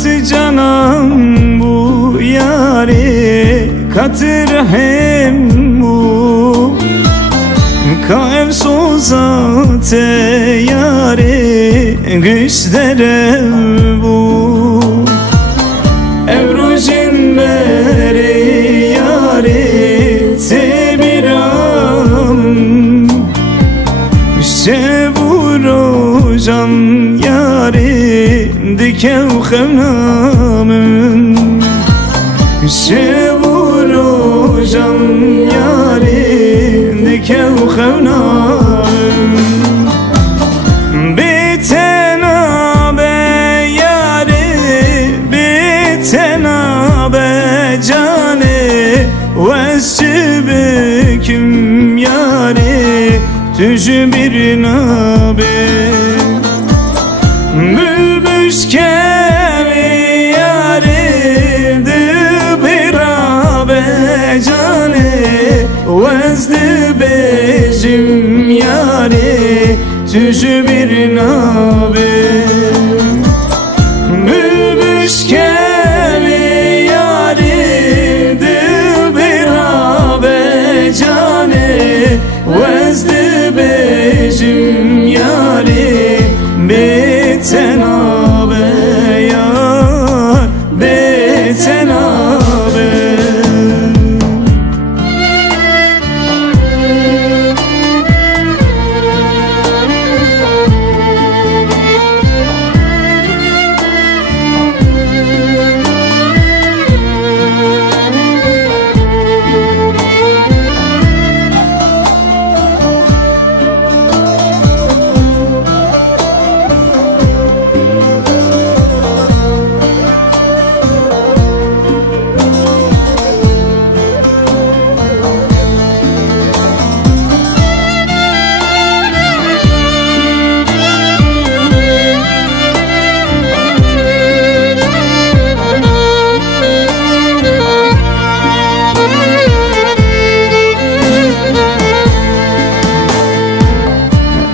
Katı canım bu yari, katı rahim bu. Kaev sozate yari, güçlere bu. Evrojin beri yari, temiram. Şevurojam yari, dikev xevnamın. Şevurojam yari, dikev xevnamın. Bitenabe yari, bitenabe cani, vesçibiküm yari, tüjü bir nabe. Bülbüş kevi yari, dıbirabe cani, vezdi bejim yari, tüjü bir nabe. Bülbüş kevi yari, dıbirabe cani, vezdi bejim yari, betenabe yar, betenabe.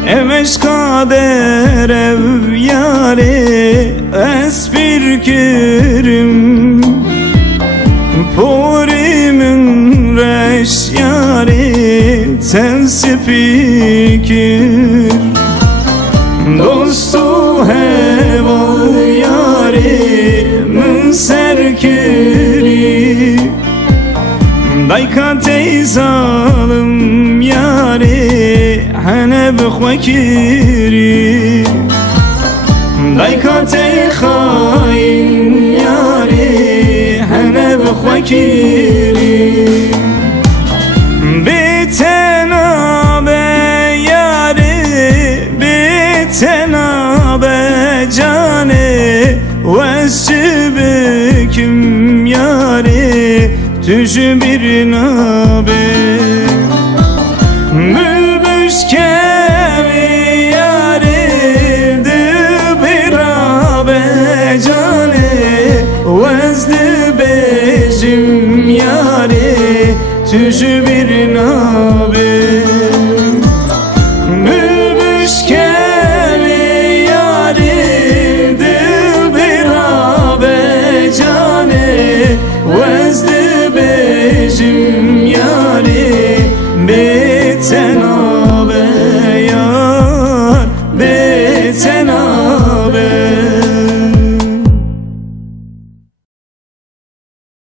Emeş kader ev yari, esbir kirim. Porimin reş yari, tensi fikir. Dostu heval yari, min serkiri. Dayka teyzalım yari, hane bıkhvekiri. Dayka tey khain yari, hane bıkhvekiri. Bitenabe yari, bitenabe cani, vesçibiküm yari, tüjü bir nabe. Bülbüş kevi yari, dıbirabe cani, vezdi bejim yari, tüjü bir nabe.